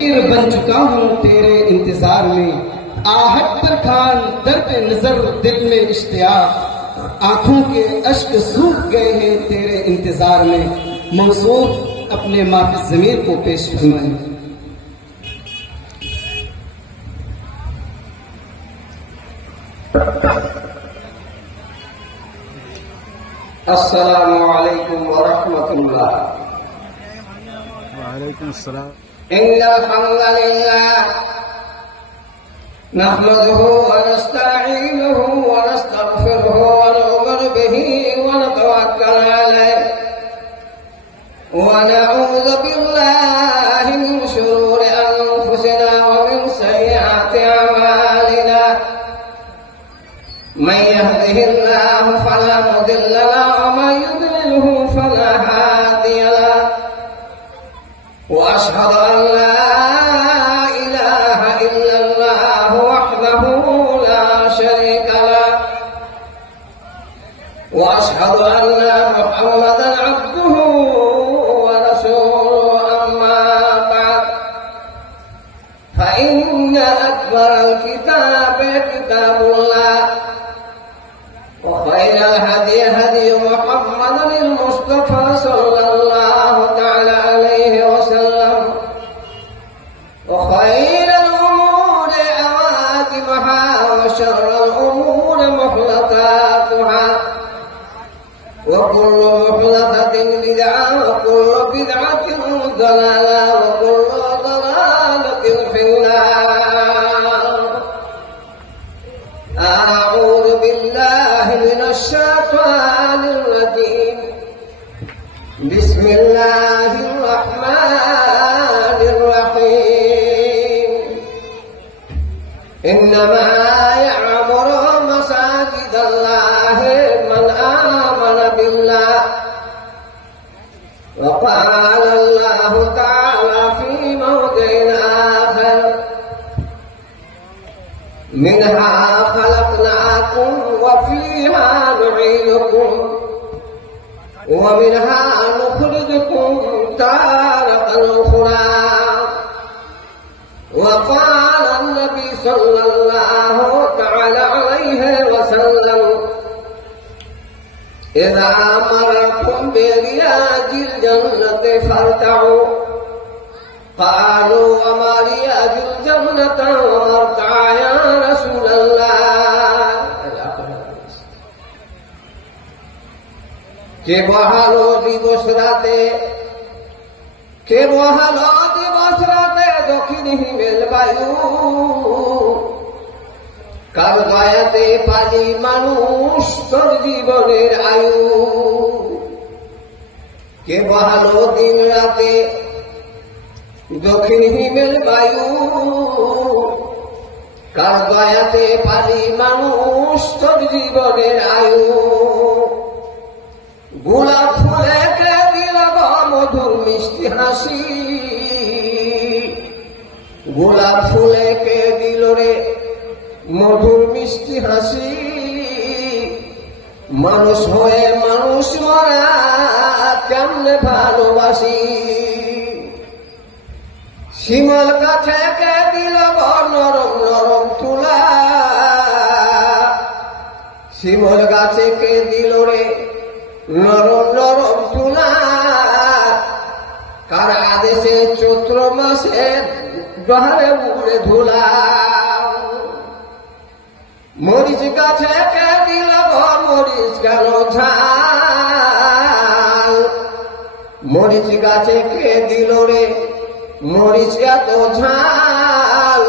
बन चुका हूँ तेरे इंतजार में, आहट पर खान दर पे नजर दिल में इश्तियाक, आंखों के अश्क सूख गए हैं तेरे इंतजार में। मौसूफ अपने माफ़ी ज़मीर को पेश फरमाएं। अस्सलामु अलैकुम व रहमतुल्लाह। वालेकुम अस्सलाम। इन्नल हम्दलिल्लाह नहमदुहु व नस्तईनुहु व नस्तगफिरुहु व नु'मिनु बिही व नतवक्कलु अलैहि व नऊज़ु बिल्लाहि मिन शुरूरि अनफुसिना व मिन सय्यिआति अमालिना। मन यहदिहिल्लाहु फला मुदिल्ल लहु व मन युद्लिलहु फला हादिय लहु। وأشهد أن لا إله إلا الله وحده لا شريك له وأشهد أن محمدا عبده ورسوله أما بعد فإن أكبر الكتاب كتاب الله وخير الهدي هدي محمد المصطفى صلى الله تعالى عليه وسلم وخير الأمور عواتبها وشر الأمور محدثاتها وكل محدثة بدعة وكل بدعة ضلالة وكل ضلالة في النار. أعوذ بالله من الشيطان الرجيم. بسم الله الرحمن الرحيم. إنما يعمر مساجد الله من آمن بالله. وقال الله تعالى في موضع آخر منها خلقناكم وفيها نعيدكم ومنها نخرجكم تارة أخرى. وقال النبي صلى الله تعالى عليه وسلم إذا أمركم برياض الجنة فارتعوا. قالوا وما رياض الجنة وارتع يا رسول الله. কে বহালো দিবস রাতে, কে বহালো দিবস রাতে দক্ষিণ হিমেল বায়ু, কার দয়াতে পালি মানুষ তোর জীবনের আয়ু। কে বহালো দিন রাতে দক্ষিণ হিমেল বায়ু, কার দয়াতে পালি মানুষ তোর জীবনের আয়ু। গোলাপ ফুলে কে দিল মধুর মিষ্টি হাসি, গোলাপ ফুলে কে দিল রে মধুর মিষ্টি হাসি। মানুষ হয়ে মানুষ মরা কেমনে ভালোবাসি। শিমল গাছে কে দিল নরম নরম তুলা, শিমল গাছে কে দিল রে নরম নরম তুলা। কার আদেশে চৈত্র মাসে বাহারে উড়ে ধুলা। মরিচ গাছে কে দিল মরিচ কেন ঝাল, মরিচ গাছে কে দিল রে মরিচ এত ঝাল।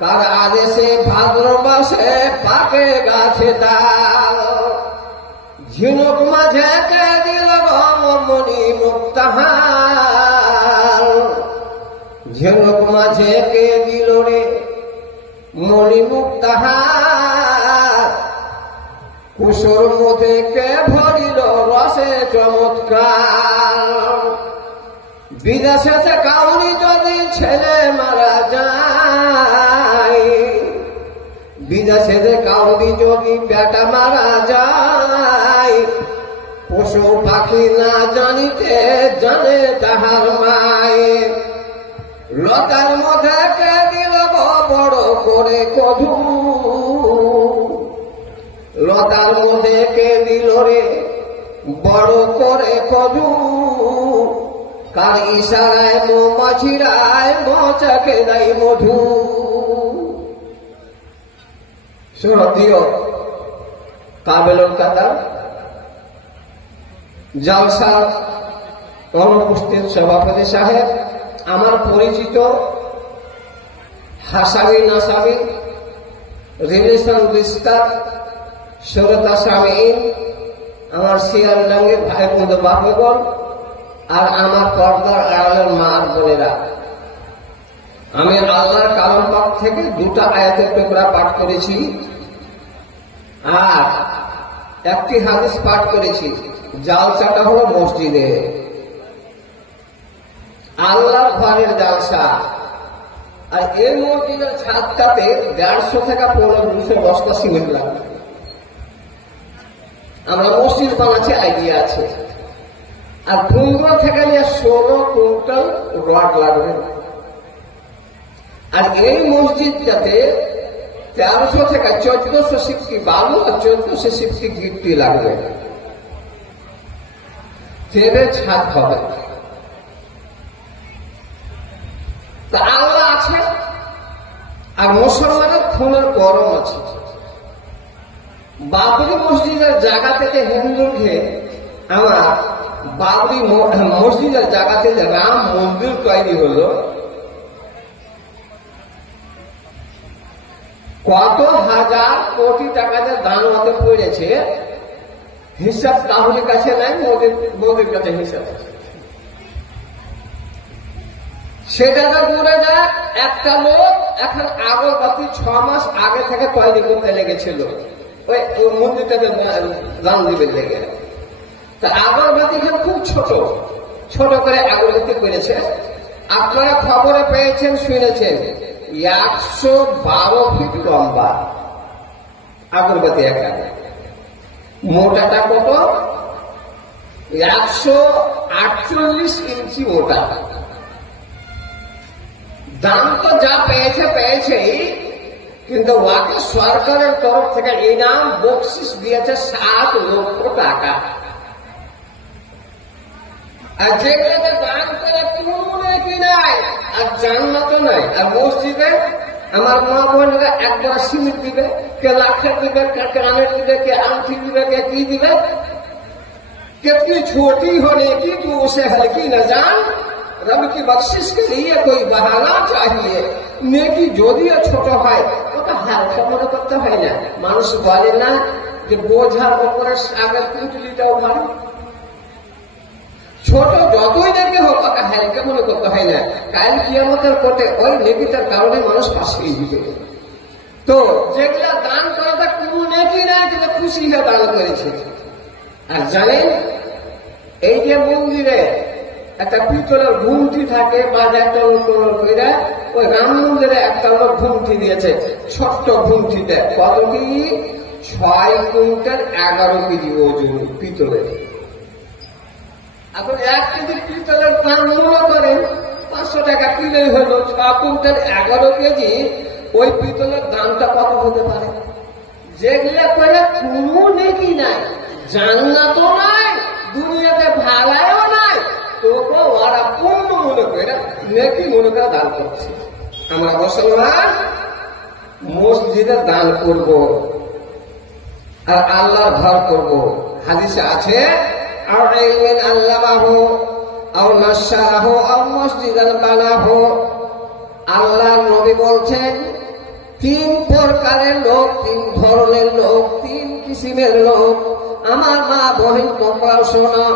কার আদেশে ভাদ্র মাসে পাকে গাছে তাল। ঝিনুক মাঝে কে দিল মণি মুক্তাহার, ঝিনুক মাঝে কে দিল রে মণি মুক্তাহার। কুসুর মধ্যে কে ভরিল রসে চমৎকার। বিদেশে কাউরি যদি ছেলে মারা যায়, বিদেশে কাউরি যদি বেটা মারা যায়, পশু পাখি না জানিতে জানে তাহার মায়ের। লতার মধ্যে কে দিল বড় করে কধু, লতার মধ্যে কে দিল রে বড় করে কধু, কার ইশারায় মৌমাছিরায় মৌচাকে দেয় মধু। শ্রদ্ধেয় কাবেলুল কাদার জলসা অনুপস্থিত সভাপতি সাহেব, আমার পরিচিত হাসাবি নাসাবি রিলেশন বিস্তার শ্রোতা স্বামীন, আমার শিয়ালডাঙ্গের ভাই বন্ধু বাপেগণ, আর আমার পর্দার আড়ালের মা আর বোনেরা, আমি আল্লাহর কালাম পাক থেকে দুটা আয়াতের টুকরা পাঠ করেছি আর একটি হাদিস পাঠ করেছি। জালসাটা হলো মসজিদে, আল্লাহর ঘরের জালসা। আর এই মসজিদের ছাদটাতে 150 থেকে 1500 বস্তা সিমেন্ট লাগবে। আমরা মসজিদ বানাচ্ছি, আইডিয়া আছে। আর 15 থেকে নিয়ে 16 কুইন্টাল রড লাগবে। আর এই মসজিদটাতে 1300 থেকে 1400 সিফটি বালু আর 1400 সিফটি গিট্টি লাগবে, চেপে ছাদ হবে। তা আল্লাহ আছে আর মুসলমানের খুনের গরম আছে। বাবরি মসজিদের জায়গা থেকে হিন্দু উঠে আমার বাবরি মসজিদের জায়গা থেকে রাম মন্দির তৈরি হল, কত হাজার কোটি টাকাতে দান মতে পড়েছে, হিসাব কাহুরির কাছে নাই, মোদির কাছে হিসাব আছে। সেটাকে করে যায় একটা লোক এখন আগরবাতি 6 মাস আগে থেকে তৈরি করতে লেগেছিল ওই মন্দিরটাকে দান দিবে লেগে। তা আগরবাতি খুব ছোট ছোট করে আগরবাতি করেছে। আপনারা খবরে পেয়েছেন, শুনেছেন 112 ফিট লম্বা আগরবাতি একটা, মোটাটা কত 148 ইঞ্চি মোটা। দাম তো যা পেয়েছে পেয়েছেই, কিন্তু ওয়াকে সরকারের তরফ থেকে ইনাম বকশিস দিয়েছে 7 লক্ষ টাকা। আর যেগুলোতে দান করে কোনো কি নাই, আর জান্নাত নাই। আর মসজিদে আমার মা বোনেরা একবার সিমেন্ট দিবে, কে লাখের দিবে, কে কানের দিবে, কে আংটি দিবে, কে কি দিবে। कितनी छोटी हो नेकी तो उसे हल्की न जान, रब की बख्शिश के लिए कोई बहाना चाहिए। नेकी যদিও ছোট হয় ওটা হালকা মনে করতে হয় না। মানুষ বলে না যে বোঝার উপরে সাগর পুঁটলিটাও ভারী। ছোট যতই নেকি হোক ওটা হালকা মনে করতে হয় না। কাল কিয়ামতের কোর্টে ওই নেকিটার কারণে মানুষ পাশিয়ে দিবে। তো যেগুলা দান করাটা কোনো নেকি নাই, কিন্তু খুশি হয়ে দান করেছে। আর জানেন এই যে মন্দিরে একটা পিতলের ঘুমটি থাকে বা একটা করে ওই রাম মন্দিরে একটা লোক ঘুমটি দিয়েছে, ছোট্ট ঘুমটিতে কত কি 6 কুইন্টাল 11 কেজি ওজন পিতলের। এখন 1 কেজি পিতলের দাম মনে করেন 500 টাকা কিলোই হলো, 6 কুইন্টাল 11 কেজি ওই পিতলের দামটা কত হতে পারে? যেগুলা করে কোনো নেকি নাই, জান্নাতও নাই, দুনিয়াতে ভালাইও নাই, তবু ওরা পূর্ণ মনে করে নেকি মনে করে দান করছে। আমরা মুসলমান মসজিদে দান করব আর আল্লাহর ঘর করব। হাদিসে আছে আর ইলমিন আল্লামাহু আও নাশরাহু আও মসজিদান বানাহু। আল্লাহর নবী বলছেন 3 প্রকারের লোক, 3 ধরনের লোক, 3 কিসিমের লোক। আমার মা বহিন তোমরা শোনো,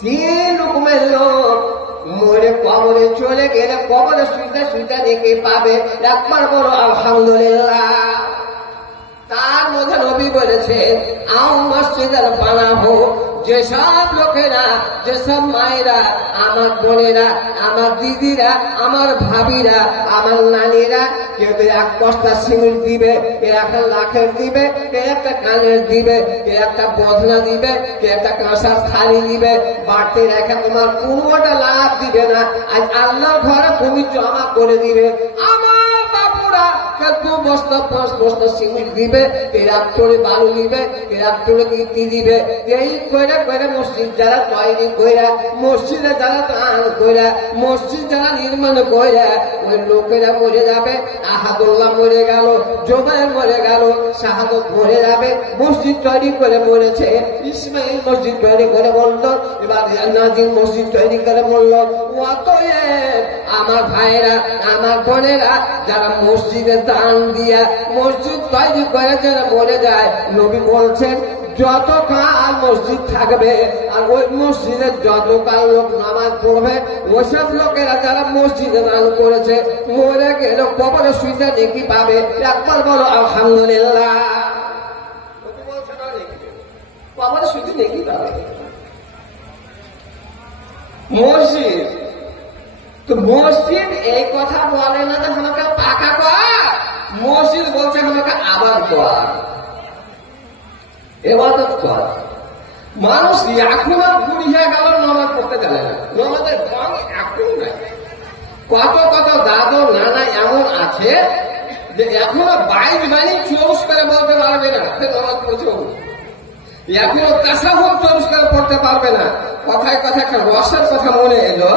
3 রকমের লোক মরে কবরে চলে গেলে কবরে সুইটা সুইটা দেখে পাবে। একবার বলো আলহামদুলিল্লাহ। তার মধ্যে নবী বলেছেন আও মসজিদের বানাবো, যেসব লোকেরা, যেসব মায়েরা, আমার বোনেরা, আমার দিদিরা, আমার ভাবিরা, আমার নানীরা, কেউ এক বস্তা সিমেন্ট দিবে, কে একটা লাখের দিবে, কে একটা কানের দিবে, কে একটা বদনা দিবে, কে একটা কাঁসার থালি দিবে, বাড়তে রেখে তোমার কোনোটা লাভ দিবে না। আজ আল্লাহর ঘরে তুমি জমা করে দিবে। আমার বাবুরা দু বস্তা 5 বস্তা সিমেন্ট দিবে, কে এক টরে বালু দিবে, কে এক টরে ইটি দিবে। এই করে করে মসজিদ যারা তৈরি কইরা, মসজিদে যারা দান কইরা, মসজিদ যারা নির্মাণ কইরা, ওই লোকেরা মরে যাবে। আহাদুল্লাহ মরে গেল, জোবাইর মরে গেল, শাহাদত মরে যাবে। মসজিদ তৈরি করে মরেছে, ইসমাইল মসজিদ তৈরি করে মরল, এবার নাজিম মসজিদ তৈরি করে মরল। অতএব আমার ভাইয়েরা, আমার বোনেরা, যারা মসজিদে দান দিয়া মসজিদ তৈরি করে যারা মরে যায়, নবী বলছেন যতকাল মসজিদ থাকবে আর ওই মসজিদে যতকাল লোক নামাজ পড়বে, ওইসব লোকেরা যারা মসজিদে দান করেছে মরে গেল কবরে শুইতে নেকি পাবে। একবার বলো আলহামদুলিল্লাহ। কবরে শুইতে নেকি পাবে। মসজিদ তো মসজিদ এই কথা বলে না যে আমাকে পাকা কর, মসজিদ বলছে আমাকে আবার কর, ইবাদত কর। মানুষ এখনো বুড়ি হয়ে গেল, নামাজ পড়তে জানে না, নামাজের ঢং এখন নাই। কত কত দাদু নানা এমন আছে যে এখনো 22 বাণী 24 করে বলতে পারবে না, নামাজ পড়ছে। এখনো তাসাহুদ 24 করে পড়তে পারবে না। কথায় কথা একটা রসের কথা মনে এলো।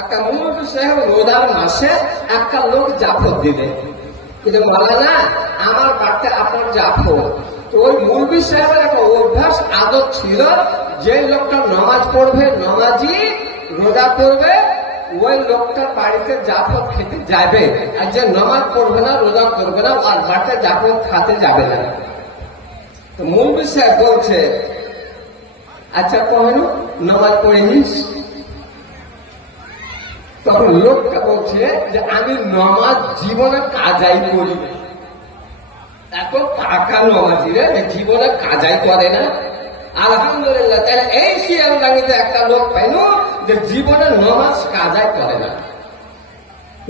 একটা মুরব্বী সাহেব রোজার মাসে একটা লোক জাফর দিলে, কিন্তু বলা না আমার বাড়িতে আপনার জাফর। তো ওই মুরব্বী সাহেবের একটা অভ্যাস আদত ছিল, যে লোকটা নামাজ পড়বে, নামাজি রোজা করবে, ওই লোকটার বাড়িতে জাফর খেতে যাবে। আর যে নামাজ পড়বে না, রোজা করবে না, আর বাড়িতে জাফর খাতে যাবে না। তো মুরব্বী সাহেব বলছে, আচ্ছা কহেন নামাজ পড়ে নিস। তখন লোকটা বলছে যে আমি নামাজ জীবনে কাজাই করি, এত পাকা নামাজি রে জীবনে কাজাই করে না। আলহামদুলিল্লাহ, তাহলে এই শিয়ালদাঙ্গিতে একটা লোক পাইল যে জীবনে নামাজ কাজাই করে না।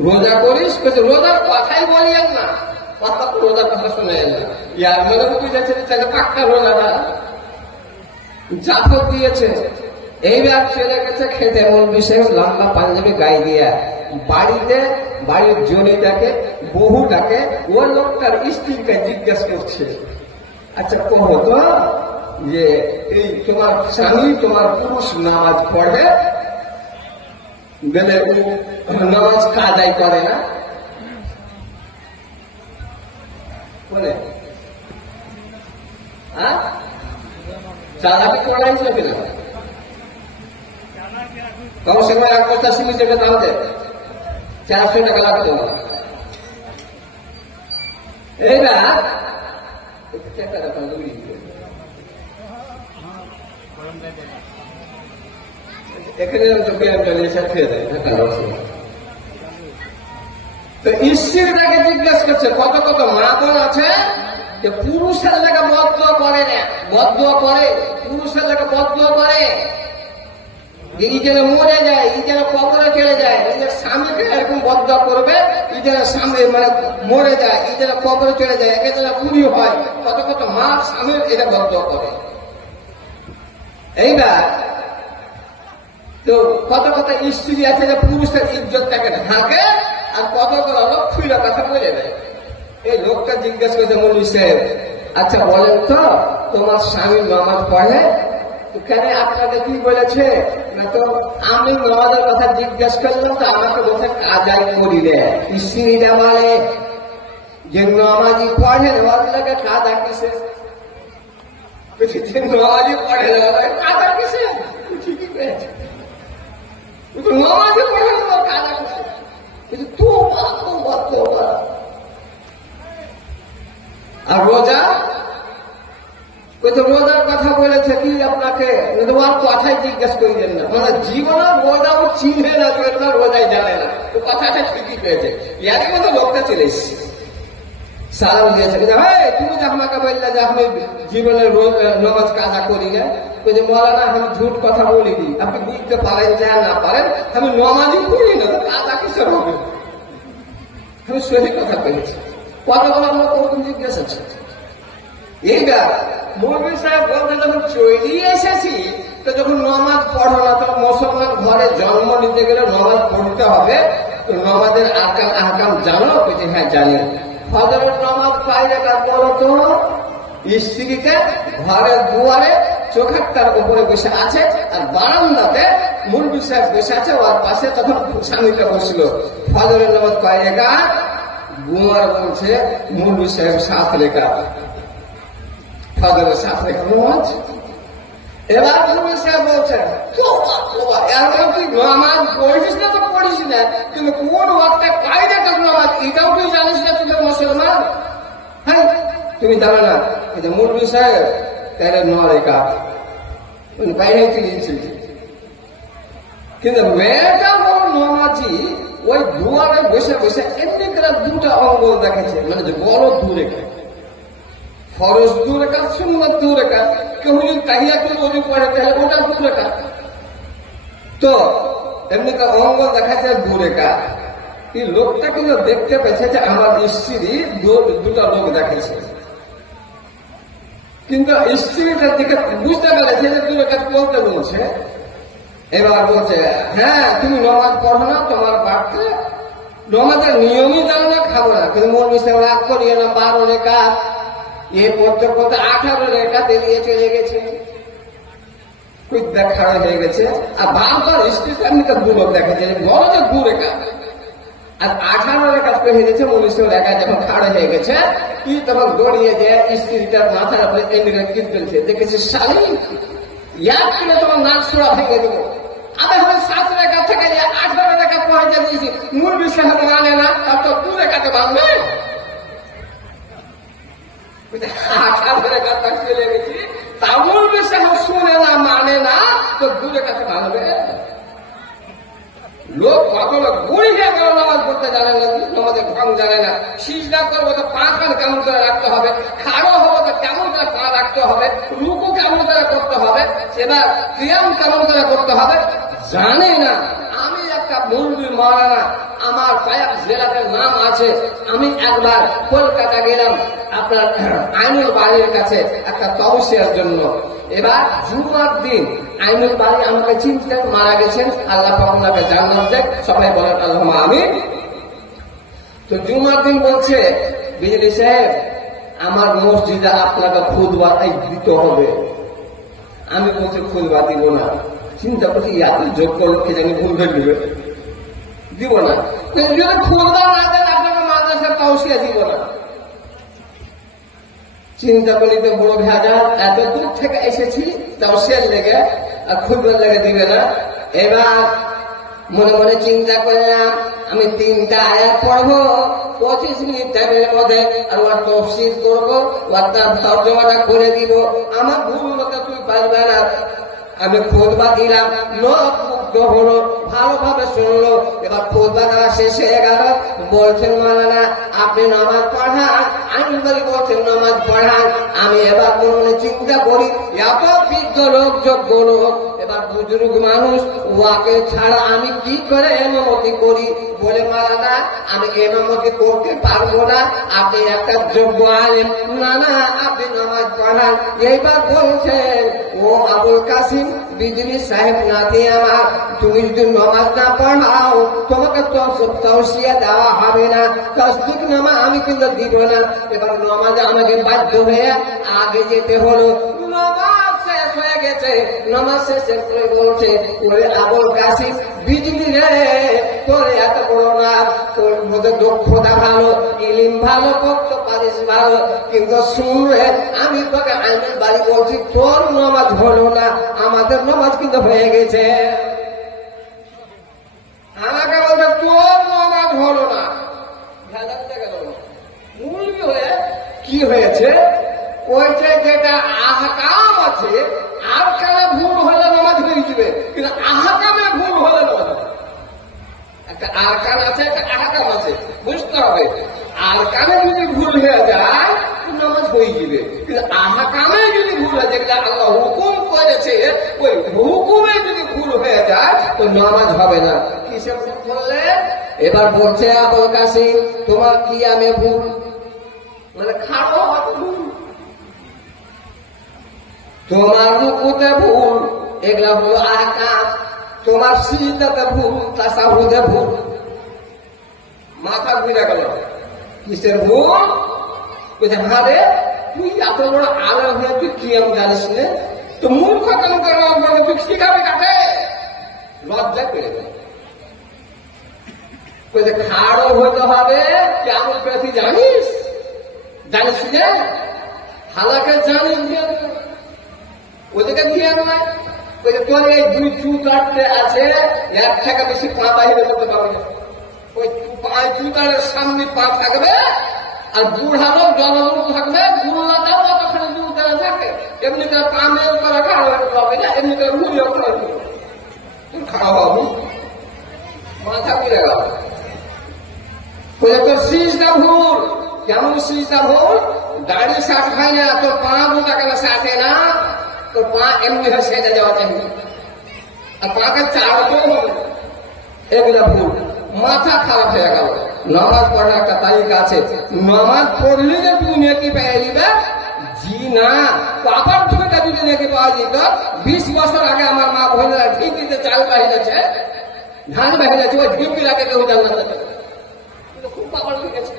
রোজা করিস, কিন্তু রোজার কথাই বলিয়েন না, কথা তো রোজার কথা শুনে না। ইয়ার মনে বুঝেছে তাহলে পাক্কা রোজা না। জাফর দিয়েছে, এইবার চলে গেছে খেতে। মন বিশেষ লম্বা পাঞ্জাবি গায়ে দিয়া বাড়িতে, বাড়ির জনিটাকে, বহুটাকে, ওই লোকটার স্ত্রীকে জিজ্ঞেস করছে, আচ্ছা কহ তো যে এই তোমার স্বামী, তোমার পুরুষ নামাজ পড়বে, গেলে নামাজ কাজাই করে না বলে, হ্যাঁ চালাকি করাই যাবে না। কম সে কম 1 বস্তা সিমেন্ট দেবে, তাহলে 400 টাকা লাগতো। এইবার এখানে তো ঈশ্বরটাকে জিজ্ঞাসা করছে, কত কত মা বোন আছে যে পুরুষের লেগে বদদুয়া করে না, বদদুয়া করে, পুরুষের লেগে বদদুয়া করে, ই যেন মরে যায়, ই যেন কবরে চলে যায়, নিজের স্বামীকে এরকম বদদুয়া করবে, ই যেন স্বামী মানে মরে যায়, ই যেন কবরে চলে যায়, একে যেন বুড়ি হয়। কত কত মা স্বামীর এটা বদদুয়া করে। এইবার তো কত কত স্ত্রী আছে যে পুরুষের ইজ্জতটাকে ঢাকে, আর কত কত লোক খুলে কথা বলে দেয়। এই লোকটা জিজ্ঞেস করছে মৌলভী সাহেব, আচ্ছা বলেন তো তোমার স্বামী নামাজ পড়ে? কেন আপনাকে কি বলেছে? তো আমি নামাজের কথা জিজ্ঞেস করলাম, তো আমাকে বলছে কাজাই করিলে। স্ত্রীরা বলে যে নামাজি পড়ে নামাজটাকে কাজা কিসে, নামাজি পড়ে কাজা কিসে, ঠিকই পেয়েছে, নামাজি পড়ে কাজা কিসে, আর রোজা রোজার কথা বলেছে কি আপনাকে, তোমার কথাই জিজ্ঞেস করিলেন না, মানে জীবনের রোজাও চিনবে না, রোজাই জানে না, তো কথাটা ঠিকই পেয়েছে। ইয়ারই মতো লোকটা চলে এসছে। সালাম দিয়েছে, তুমি যে আমাকে বললে যে আমি জীবনের নামাজ কাজা করি না, মৌলানা আমি ঝুট কথা বলিনি, আপনি বুঝতে পারেন যা না পারেন, আমি নামাজই পড়ি না, কাজা কিসের হবে? আমি সহি কথা পেয়েছি। কথাগুলো আমরা কোনদিন জিজ্ঞাসা আছে। এইবার মৌলভী সাহেব বলতে যখন চলে এসেছি, তো যখন নামাজ পড়ো না, তখন মুসলমান ঘরে জন্ম নিতে গেলে নামাজ পড়তে হবে, তো নামাজের আহকাম জানো? হ্যাঁ জানি। ফজরের নামাজ পাই রাখার পর তো স্ত্রীকে ঘরের দুয়ারে চোখেরটার উপরে বসে আছে, আর বারান্দাতে মৌলভী সাহেব বসে আছে, ওর পাশে তখন স্বামীটা বসলো। ফজরের নামাজ পাই রেখা, গুয়ার বলছে মৌলভী সাহেব 7 রেখা, ফজরের 7 রেখা নামাজ। এবার মৌলভী সাহেব বলছেন তুই নামাজ পড়িস না তো পড়িস না, কিন্তু কোন ওয়াক্তে পাই রেখা নামাজ এটাও তুই জানিস না, তুই মুসলমান? হ্যাঁ তুমি জানো না? এটা মৌলভী সাহেব তাহলে 9 রেখা বাইরে দিয়েছিল, কিন্তু মেয়েটা বড় নামাজি ওই দুয়ারে বসে বসে এমনি করে 2টা অঙ্গ দেখেছে, মানে যে বড় 2 রেখা, ফরজ 2 রেখা, সুন্নাত 2 রেখা। কেউ যদি তাহিয়াতুল ওযু পড়ে তাহলে ওটা 2 রেখা। তো এমনি করে অঙ্গ দেখাচ্ছে 2 রেখা। এই লোকটা কিন্তু দেখতে পেয়েছে যে আমার স্ত্রী 2টা লোক দেখেছে, কিন্তু স্ত্রীটার দিকে বুঝতে পেরেছে যে 2 রেখা বলতে বলছে। এবার বলছে হ্যাঁ তুমি নামাজ পড়ো না, তোমার বাড়তে নামাজের নিয়মই জানো না, খাবো না। কিন্তু মৌলভী সাহেব রাগ করিয়ে না, 12 রেখা এ পড়তে পড়তে 18 রেখা পেরিয়ে চলে গেছে, খাড়া হয়ে গেছে। আর বারবার স্ত্রীটা আমি তো 2 লোক দেখেছে, বড় যে 2 রেখা, আর 18 রেখা পেরিয়ে গেছে। মৌলভী সাহেব রেখা যখন খাড়া হয়ে গেছে, কি তখন দৌড়িয়ে যে স্ত্রীটার মাথার উপরে এমনি কিট ফেলছে, দেখেছে শালী ইয়াদ করে তোমার নাচ ছোড়া ভেঙে দেবো। আমি হলে 7 রেখা থেকে 18 রেখা পৌঁছে দিয়েছি, মৌলভী সাহেব মানে না, তার তো 2 রেখাতে ভাঙবে। 18 রেখা তাক চলে গেছি, তা মৌলভী সাহেব শুনে না, মানে না, তো 2 রেখাতে ভাঙবে। লোক কত লোক বুড়ি হয়ে গেল, নামাজ পড়তে জানে না, নামাজের ঢং জানে না। সিজদা করবো তো 5 কান কেমন করে রাখতে হবে, খাড়ো হবো তো কেমন করে পা রাখতে হবে, রুকু কেমন করে করতে হবে, সেবার ক্রিয়াম কেমন করে করতে হবে জানে না। আমি একটা মৌলভী মাওলানা, আমার পায়াক জেলাতে নাম আছে। আমি একবার কলকাতা গেলাম আপনার আইনুল বাড়ির কাছে একটা তপস্যার জন্য। এবার জুমার দিন আইনুল বাড়ি আমাকে চিনতেন, মারা গেছেন, আল্লাহ পাক ওনাকে জান্নাত দেখ, সবাই বলেন আল্লাহুম্মা আমিন। তো জুমার দিন বলছে বিজলি সাহেব আমার মসজিদে আপনাকে খুতবা দিতে হবে। আমি বলছি খুতবা দিব না। চিন্তা করছি এত যোগ্য লোককে জানি ভুল ধরে দিবে, দিব না। খুতবা না দেন আপনাকে মাদ্রাসার তাওসিয়া দিব না। চিন্তা করিতে বড় ভেজা, এত দূর থেকে এসেছি তাওসিয়ার লেগে আর খুতবার লেগে দিবে না। এবার মনে মনে চিন্তা করলাম আমি 3টা আয়াত পড়বো 25 মিনিট টাইমের মধ্যে, আর ওর তফসির করবো, ওর তার তর্জমাটা করে দিব। আমার ভুল মতো তুই পারবে না। আমি খুতবা দিলাম, লোক মুগ্ধ হলো, ভালোভাবে শুনলো। এবার খুতবা দেওয়া শেষ হয়ে গেল। বলছেন মাওলানা আপনি নামাজ পড়ান, আইনুল বাড়ি বলছেন নামাজ পড়ান। আমি এবার মনে চিন্তা করি এত বৃদ্ধ লোক, যোগ্য লোক, এবার বুজুর্গ মানুষ, ওয়াকে ছাড়া আমি কি করে এমামতি করি? বলে মাওলানা আমি এমামতি করতে পারবো না, আপনি একটা যোগ্য আলেম, না না আপনি নামাজ পড়ান। এইবার বলছেন ও আবুল কাসিম বিজলি সাহেব নাতি আমার, তুমি যদি নামাজ না পড়াও তোমাকে তো তাওসিয়া দেওয়া হবে না, তাসদিক নামা আমি কিন্তু দিব না। এবার নামাজে আমাকে বাধ্য হয়ে আগে যেতে হলো। নামাজ শেষ হয়ে গেছে, নামাজ শেষে করে বলছে ওরে আবুল কাসিম বিজলি রে, তোর এত বড় না, তোর মধ্যে দক্ষতা ভালো, ইলিম ভালো, করতে পারিস ভালো, কিন্তু শুনলে আমি তোকে আইনুল বাড়ি বলছি তোর নামাজ হলো না, আমাদের নামাজ কিন্তু হয়ে গেছে। আমাকে বলছে তোর নামাজ হলো না, মূলবি হয়ে কি হয়েছে? ওইটা যেটা আহকাম আছে, আহকামে ভুল হলে নামাজ হয়ে যাবে, কিন্তু আহকামে ভুল হলে নামাজ। একটা আরকান আছে, একটা আহকাম আছে, বুঝতে হবে। আরকানে যদি ভুল হয়ে যায় নামাজ হয়ে যাবে, কিন্তু আহকামে যদি ভুল হয়ে যায়, আল্লাহ হুকুম করেছে ওই হুকুমে যদি ভুল হয়ে যায় তো নামাজ হবে না। কিসে ভুল করলে? এবার বলছে আবুল কাসিম তোমার কিয়ামে ভুল, মানে খাড়ো হাতে ভুল, তোমার রুকুতে ভুল, এগুলা হলো আহকাম। তোমার সিজদাতে ভুল, তাসাহুদে ভুল। মাথা ঘুরে গেল, কিসের ভুল? আরে তুই এত বড় আলেম হয়ে তুই কিয়াম জানিস না, তো মূর্খ কেন করে তুই শিখাবি কাকে? লজ্জা পেয়ে গেল। খাড়ো হতে হবে কেমন করে তুই জানিস? জানিস না? হালাকে জানিস ওদেরকে দিয়ে নয়। তোর এই দুই চুতারতে আছে, এক থেকে বেশি পা বাহিরে করতে পারবে না। ওই জুতারের সামনে পা থাকবে, আর বুড়া লোক জনলোক থাকবে, বুড়া যাবো তখন জুতারা থাকে। এমনি করে পা মেল করা খাওয়া হবে না, এমনি করে ঘুরিয়ে খাওয়া হবে, মাথা ঘুরে গেল। তোর সিজটা ভুল। কেমন সিজটা ভুল? দাড়ি সাট খায় না, তোর পা বোঝা কেন সাটে না? তোর পা এমনি হয় সেটা যাওয়া তেমনি, আর পাকে চাড়তেও হবে, এগুলা ভুল। মাথা খারাপ হয়ে গেল। নামাজ পড়ার একটা তালিকা আছে, নামাজ পড়লে যে তুমি নেকি পেয়ে দিবে, জি না। তো আবার তুমি যদি নেকি পাওয়া যেত, 20 বছর আগে আমার মা বোনেরা ঢিপিতে চাল বাহিরেছে, ধান বাহিরেছে, ওই ঢিপি লাগে কেউ জান্নাতে যাবে। খুব পাগল হয়ে গেছে।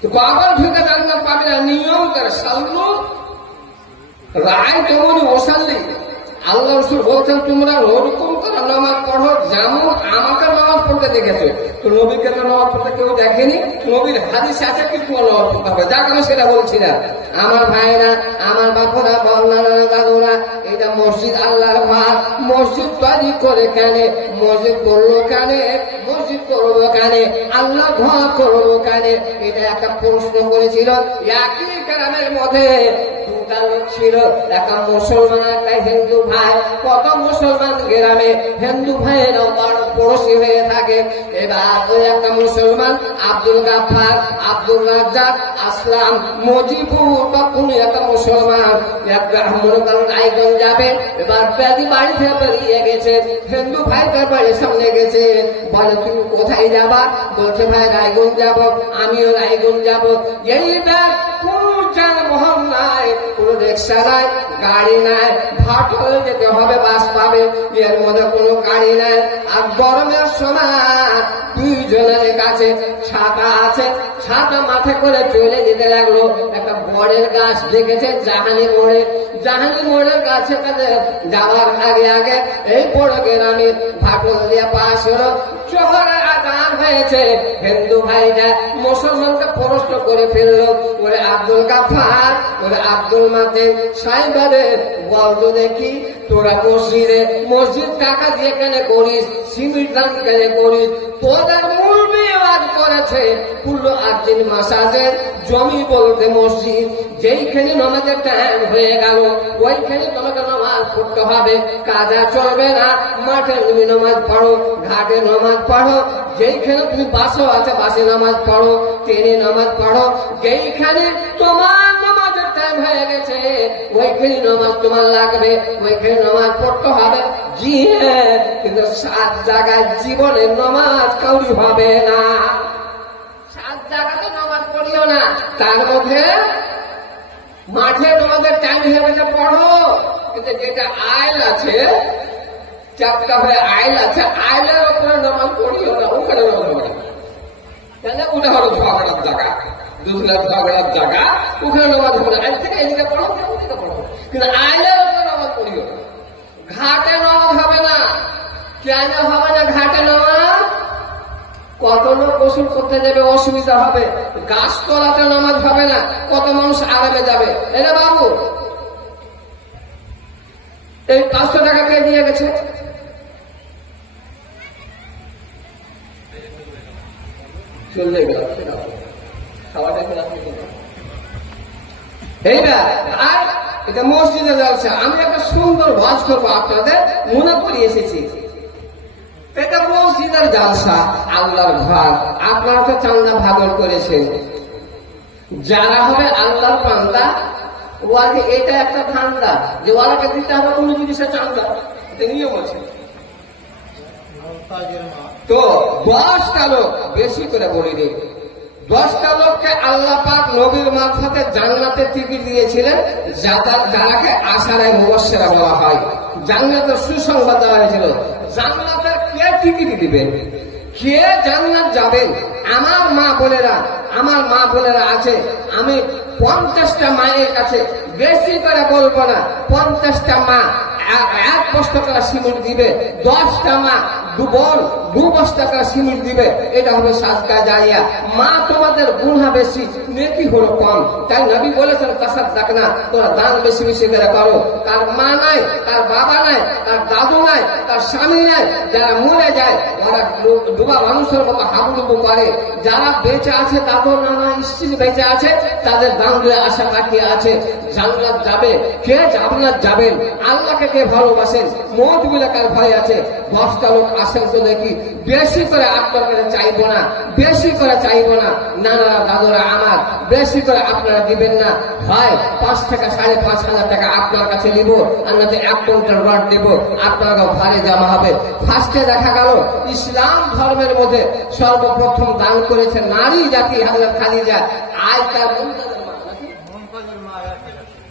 তো পাগল ঢুকে জান্নাত পাবে না, নিয়ম করে সাল্লু রায় তেমনি ওসাল্লি। আল্লাহ রসুল বলছেন তোমরা ওরকম করে নামাজ পড়ো যেমন আমাকে নামাজ পড়তে দেখেছো। তো নবীকে তো নামাজ পড়তে কেউ দেখেনি, নবীর হাদিস আছে কিন্তু নামাজ পড়তে হবে। যা কেন সেটা বলছি না। আমার ভাইরা, আমার বাপুরা, বন্যারা, দাদুরা, এটা মসজিদ আল্লাহর ঘর। মসজিদ তৈরি করে কেন? মসজিদ করলো কেন? মসজিদ করবো কেন? আল্লাহ ঘর করবো কেন? এটা একটা প্রশ্ন করেছিল একই গ্রামের মধ্যে। দুটা লোক ছিল, একটা মুসলমান একটা হিন্দু ভাই। কত মুসলমান গ্রামে হিন্দু ভাইয়েরাও পড়োশি হয়ে থাকে। এবার ওই একটা মুসলমান আব্দুল গাফফার, আব্দুল রাজ্জাক, আসলাম, মজিবুর বা কোন একটা মুসলমান একটা মনে করেন রায়গঞ্জ যাবে। এবার ব্যাধি বাড়ি থেকে বেরিয়ে গেছে, হিন্দু ভাই তার বাড়ির সামনে গেছে। বলে তুমি কোথায় যাবা? বলছে ভাই রায়গঞ্জ যাব। আমিও রায়গঞ্জ যাব। এইটা কোন যানবাহন নাই, কোন রিক্সা নাই, গাড়ি নাই, ভাটলে যেতে হবে, বাস পাবে, এর মধ্যে কোনো গাড়ি নাই। আর গরমের সময় দুইজনের কাছে ছাতা আছে, ছাতা মাথায় করে চলে যেতে লাগলো। একটা বড়ের গাছ দেখেছে জাহানি মোড়ে, জাহানি মোড়ের গাছের কাছে যাওয়ার আগে আগে এই বড় গ্রামে ভাটল দিয়ে পাশ হলো। শহরের আজান হয়েছে। হিন্দু ভাইরা মুসলমানকে প্রশ্ন করে ফেললো, ওরে আব্দুল গাফফার, ওরে আব্দুল মাতে সাহেবারে বলতো দেখি তোরা মসজিদ টাকা দিয়ে কেন করিস, সিমিট দান কেন করিস? তোদের মুরবি আওয়াজ করেছে পুরো 8 দিন মাসাজের জমি বলতে মসজিদ। যেইখানে নামাজের টাইম হয়ে গেল ওইখানে তোমাকে নামাজ পড়তে হবে, কাজা চলবে না। মাঠে তুমি নামাজ পড়ো, ঘাটে নামাজ পড়ো, যেইখানে তুমি বাসও আছে বাসে নামাজ পড়ো, ট্রেনে নামাজ পড়ো। যেইখানে তোমার নামাজের টাইম হয়ে গেছে ওইখানে নামাজ তোমার লাগবে, ওইখানে নামাজ পড়তে হবে। জি হ্যাঁ, কিন্তু 7 জায়গায় জীবনে নামাজ কাউরি হবে না। 7 জায়গাতে নামাজ পড়িও না। তার মধ্যে মাঠে তোমাদের টাইম হয়ে গেছে পড়ো, কিন্তু যেটা আইল আছে, চাপটা হয়ে আইল আছে, আইলের ওপরে নামাজ পড়িও না, ওখানে নামাজ পড়ো। তাহলে ওটা হলো ঝগড়ার জায়গা, দুসরা ঝগড়ার জায়গা, ওখানে নামাজ পড়ো। আইল থেকে এদিকে পড়ো, ওদিকে পড়ো, কিন্তু আইলের ওপরে নামাজ পড়িও না। ঘাটে নামাজ হবে না। কেন হবে না ঘাটে নামাজ? কত লোক গোসল করতে যাবে, অসুবিধা হবে। গাছতলাতে নামাজ হবে না, কত মানুষ আরামে যাবে। এরে বাবু, এই 500 টাকা কে দিয়ে গেছে? চলে গেল খাওয়াটা খেলা। এইটা আর এটা মসজিদে যাচ্ছে। আমি একটা সুন্দর ওয়াজ করবো, আপনাদের মনে করিয়ে এসেছি। এটা মসজিদের জালসা, আল্লাহর ঘর। আপনারা তো চান্দা ভাগল করেছেন, যারা হবে আল্লাহর বান্দা ওয়াকে এটা একটা ধান্দা যে ওয়ালাকে দিতে হবে কোনো জিনিসের চান্দা, এটা নিয়ম আছে। তো 10টা লোক, বেশি করে বলি রে, 10টা লোককে আল্লাহ পাক নবীর মারফতে জান্নাতের টিকিট দিয়েছিলেন, যারাকে আশারায়ে মুবাশশিরা বলা হয়। জান্নাতের সুসংবাদ দেওয়া হয়েছিল। জান্নাতের কে টিকিট দিবেন, কে জান্নাত যাবেন? আমার মা বোনেরা আছে। আমি 50টা মায়ের কাছে, বেশি করে বলবো না, 50টা মা 1 বস্তা করে সিমেন্ট দিবে, 10টা মা 2 বস্তা করে সিমেন্ট দিবে। এটা হবে সাদকা জারিয়া। মা তোমাদের গুনাহ বেশি, নেকি হলো কম। তাই নবী বলেছেন তাসাদদাক না, তোরা দান বেশি বেশি করে করো। তার মা নাই, তার বাবা নাই, তার দাদু নাই, তার স্বামী নাই, যারা মরে যায় ওরা ডুবা মানুষের মতো হাবুডুবু করে। যারা বেঁচে আছে, তাদের নানা স্ত্রী বেঁচে আছে, তাদের দান দিয়ে আশা তাকিয়ে আছে জান্নাত যাবে। কে জান্নাত যাবেন? আল্লাহকে কে ভালোবাসেন? মওত বলে কার ভয় আছে? 10টা লোক আসেন তো দেখি। বেশি করে আপনার কাছে চাইবো না, বেশি করে চাইবো না। নানারা দাদুরা আমার, বেশি করে আপনারা দিবেন না। হয় 5 থেকে 5,500 টাকা আপনার কাছে নিব, আর না 1 কুইন্টাল রড দেব, আপনার ঘরে জমা হবে। ফার্স্টে দেখা গেল ইসলাম ধর্মের মধ্যে সর্বপ্রথম দান করেছে নারী জাতি হযরত খাদিজা। আজ তার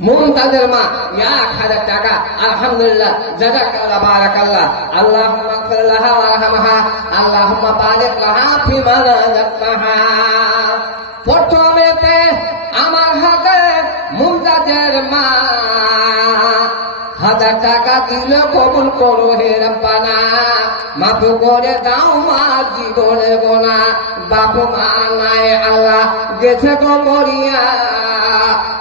মুমতাজের মা 1000 টাকা। আলহামদুলিল্লাহ, জাযাকাল্লাহ, বারাকাল্লাহ। আল্লাহুম্মা ইগফির লাহা ওয়ারহামহা, আল্লাহুম্মা বারিক লাহা ফিমা রাযাকতাহা। প্রথমেতে আমার হাতে মুমতাজের মা 1000 টাকা দিল, কবুল করো হে রব্বানা। মাফ করে দাও মা জীবনের গোনা। বাপু মা নাই আল্লাহ গেছে গো মরিয়া,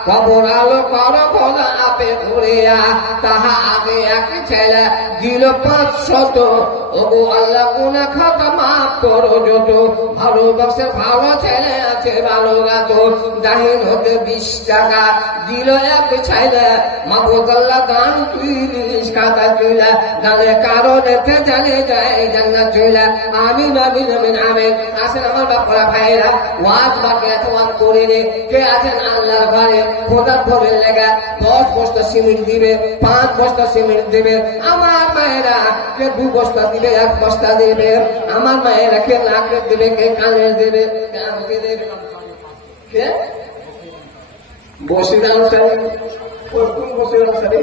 কবর আলো করো খোদা আপে ঘুরিয়া। তাহা আগে এক ছেলে দিল 500। ওগো আল্লাহ গুনাহ খাতা মাফ করো যত। ভালোবাসে ভালো ছেলে আছে ভালো গাত, দাহিন হতে 20 টাকা দিল এক ছেলে। মাহবুব আল্লাহ দান তুই খাতা তুইলা, দানের কারণেতে জানে যায় জান্নাত চইলা। আমিন আমিন আমিন আমিন। আসেন আমার বাপরা ভাইরা, ওয়াজ বাকি আছে, ওয়াজ করে নে। কে আছেন আল্লাহর ঘরে খোদার ঘরের লেগা 10 বস্তা সিমেন্ট দিবে, 5 বস্তা সিমেন্ট দিবে। আমার মায়েরা কে 2 বস্তা দিবে, 1 বস্তা দিবে। আমার মায়েরা কে নাকে দিবে, কে কানে দেবে, কে আমাকে দেবে। কে বসির আনসারি? কোন বসির আনসারি?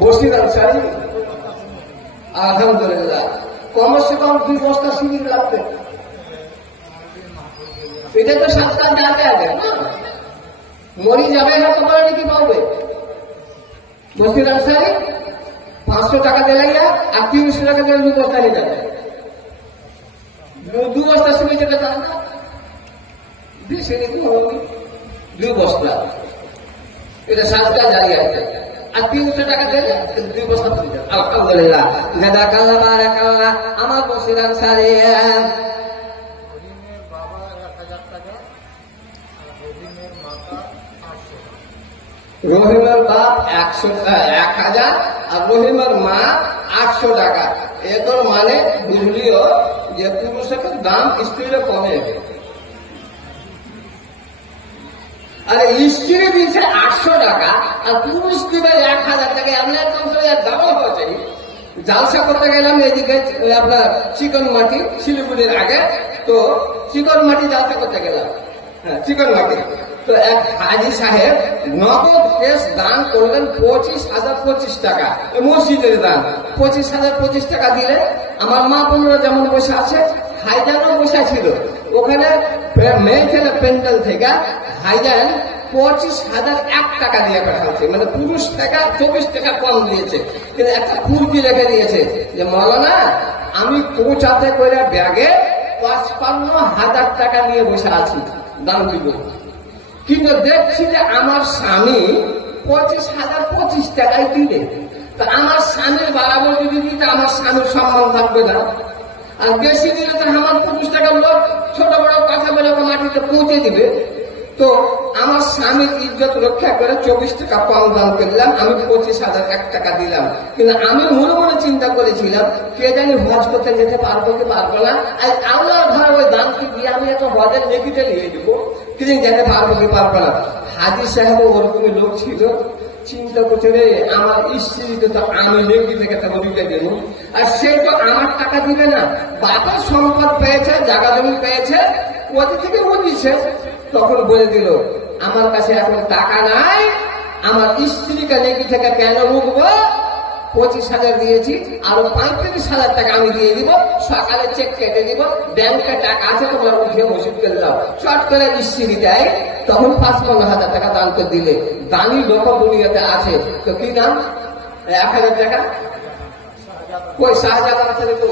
বসির আনসারি। আলহামদুলিল্লাহ, কমসে কম 2 বস্তা সিমেন্ট লাগবে। এটা তো সাতটা যাবে আগে না, মরি যাবে না তোমার নাকি পাবে। বসির আনসারি 500 টাকা দিলে আর 300 টাকা দিলে 2 বস্তা নিয়ে যাবে। 2 বস্তা সিমেন্ট যেটা দাম বেশি নাকি হবে 2 বস্তা। এটা সাতটা জারি আছে, আর 300 টাকা দিলে 2 বস্তা পেয়ে যাবে। আলহামদুলিল্লাহ, জাযাকাল্লাহ, বারাকাল্লাহ। আমার বসির আনসারি রহিমের বাপ 1000 আর রহিমের মা 800 টাকা। এর মানে বুঝলিও যে পুরুষের দাম স্ত্রীর কমে। আর স্ত্রী দিচ্ছে 800 টাকা আর পুরুষ দিবে 1000 টাকা। আমরা দাম হয়েছে। জালসা করতে গেলাম এদিকে আপনার চিকন মাটি, শিলিগুড়ির আগে। তো চিকন মাটি জালসা করতে গেলাম, হ্যাঁ চিকন মাটি। তো এক হাজি সাহেব নগদ কেস দান করলেন 25,025 টাকা। মসজিদের দান 25,025 টাকা দিলে আমার মা বোনরা যেমন বসে আছে, হাইজানও বসে ছিল ওখানে। মেয়ে ছেলে প্যান্ডেল থেকে হাইজান 25,001 টাকা দিয়ে পাঠাচ্ছে, মানে পুরুষ টাকা 24 টাকা কম দিয়েছে। কিন্তু একটা ফুলকি রেখে দিয়েছে যে মৌলানা আমি পৌঁছাতে করে ব্যাগে 55,000 টাকা নিয়ে বসে আছি, দান দিব। কিন্তু দেখছি যে আমার স্বামী 25,025 টাকায় দিলে, তা আমার স্বামীর বাড়াবো যদি দিতে আমার স্বামীর সম্মান থাকবে না। আর বেশি দিলে তো আমার 25 টাকার লোক ছোট বড় কথা বলে মাটিতে পৌঁছে দিবে। তো আমার স্বামীর ইজ্জত রক্ষা করে 24 টাকা কম দাম করলাম, আমি 25,001 টাকা দিলাম। কিন্তু আমি মনে মনে চিন্তা করেছিলাম কে জানি হজ করতে যেতে পারবো কি পারবো না, আর আল্লাহ ধর ওই দামটি দিয়ে আমি একটা হজের নেকিতে নিয়ে দেবো, কি জানি যেতে পারবো কি পারবো না। হাজি সাহেব ওরকমই লোক ছিল, চিন্তা করছে রে আমার স্ত্রীকে তো আমি নেকি থেকে তাকে দিতে দেবো, আর সে তো আমার টাকা দিবে না, বাবার সম্পদ পেয়েছে, জায়গা জমি পেয়েছে, ওদের থেকে ও দিচ্ছে। তখন বলে দিল আমার কাছে এখন টাকা নাই, আমার স্ত্রীকে নেকি থেকে কেন মুখবো, 25,000 দিয়েছি, আরো 35,000 টাকা আমি দিয়ে দিব, সকালে চেক কেটে দিব, ব্যাংকে টাকা আছে তোমরা উঠে মসজিদ করে দাও। চট করে স্ত্রী দেয়, তখন 55,000 টাকা দান করে দিলে। দামি লোক দুনিয়াতে আছে, তো কি দাম? 1,000 টাকা। কই শাহজালাল শাড়ি, তো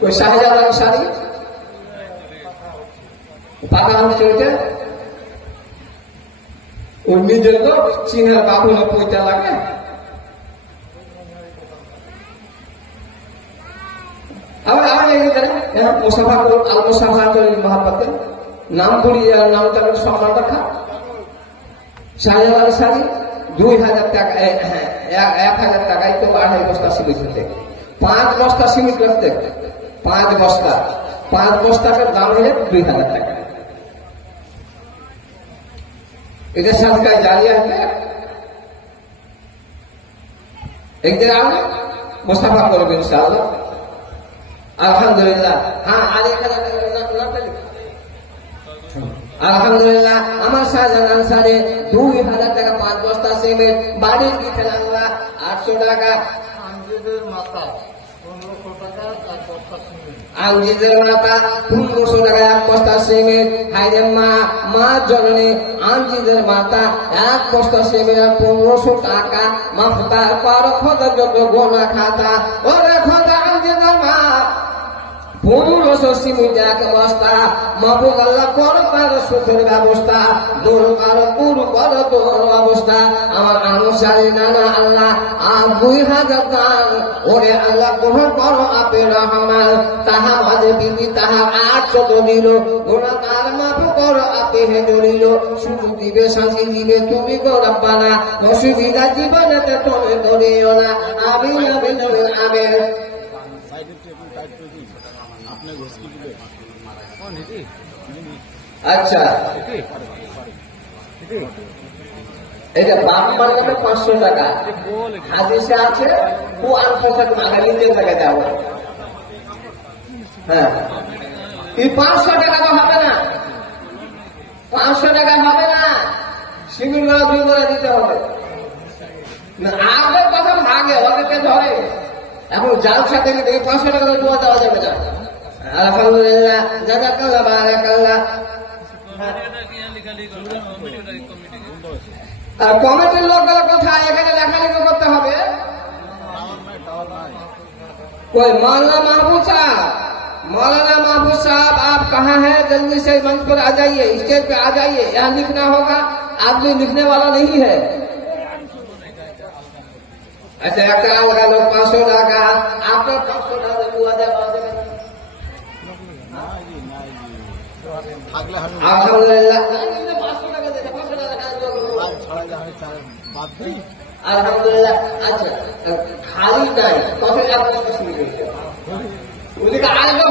কই শাহজালাল শাড়ি পাতা হচ্ছে ওইটা, ওর নিজের তো চীনের বাবু না পয়সা লাগে। আবার মুসাফা আল মুসাফা মহাপতের নাম পড়িয়ে নামটা সম্মান রাখা। শাহজালাল শাড়ি 2,000 টাকা, 1,000 টাকায় তো 2.5 বস্তা সিমেন্ট হতে, 5 বস্তা সিমেন্ট করতে, 5 বস্তার দাম হলে 2,000 টাকা। এটা সরকার জারিয়া है एक दिन आओ मुसाफा करो इंशाअल्लाह। अल्हम्दुलिल्लाह। हाँ আলহামদুলিল্লাহ আমার শাহজাহান আনসারে 2,000 টাকা 5 বস্তা সিমেন্ট বাড়ি দিতে লাগলা। 800 টাকা আঞ্জিদের মাথা 1500 টাকা 1 বস্তা সিমেন্ট। হাইরে মা জননী আঞ্জিদের মাথা 1 বস্তা সিমেন্ট 1500 টাকা। মাফতার পর খোদা যত গোনা খাতা, ওরে খোদা আঞ্জিদের মা 1500 সিমেন্ট 1 বস্তা। মাহবুব আল্লাহ কর তার সুখের ব্যবস্থা, দূর কর তোর অবস্থা। আমার আনসারি নানা আল্লাহ আর 2,000 দান, ওরে আল্লাহ গ্রহণ করো আপে রহমান। তাহা মাঝে বিবি তাহার 800 দিল, গোনা তার মাফ করো আপে হে জড়িল। সুখ দিবে শান্তি দিবে তুমি গো রব্বানা, অসুবিধা জীবনেতে তুমি করিও না। আমিন আমিন আমিন। আচ্ছা এটা বাপ মার্কেটে 500 টাকা হাদিসে আছে, ও আনফাসাদ বাঙালিদের টাকা দেব। হ্যাঁ এই 500 টাকা তো হবে না, 500 টাকা হবে না, সিমিল গুলো 2 করে দিতে হবে। আগের কথা ভাগে ওদেরকে ধরে, এখন জালসা থেকে 500 টাকা দেওয়া যাবে না। আলহামদুলিল্লাহ জাযাকাল্লাহ বারাকাল্লাহ। কমিটির লোকগুলোর কথা এখানে লেখালেখি করতে হবে। कोई मौलाना महबूब साहब आप कहाँ हैं? जल्दी से मंच पर आ जाइए, स्टेज पे आ जाइए। यहाँ लिखना होगा, आदमी लिखने वाला नहीं है। अच्छा क्या लगा लोग 500 टाका, आपको 500 टाका 2,000 আলহামদুলিল্লাহ। আলহামদুলিল্লাহ। আচ্ছা খালি নাই, কত টাকা শুরু করেছে ওদিকে আগে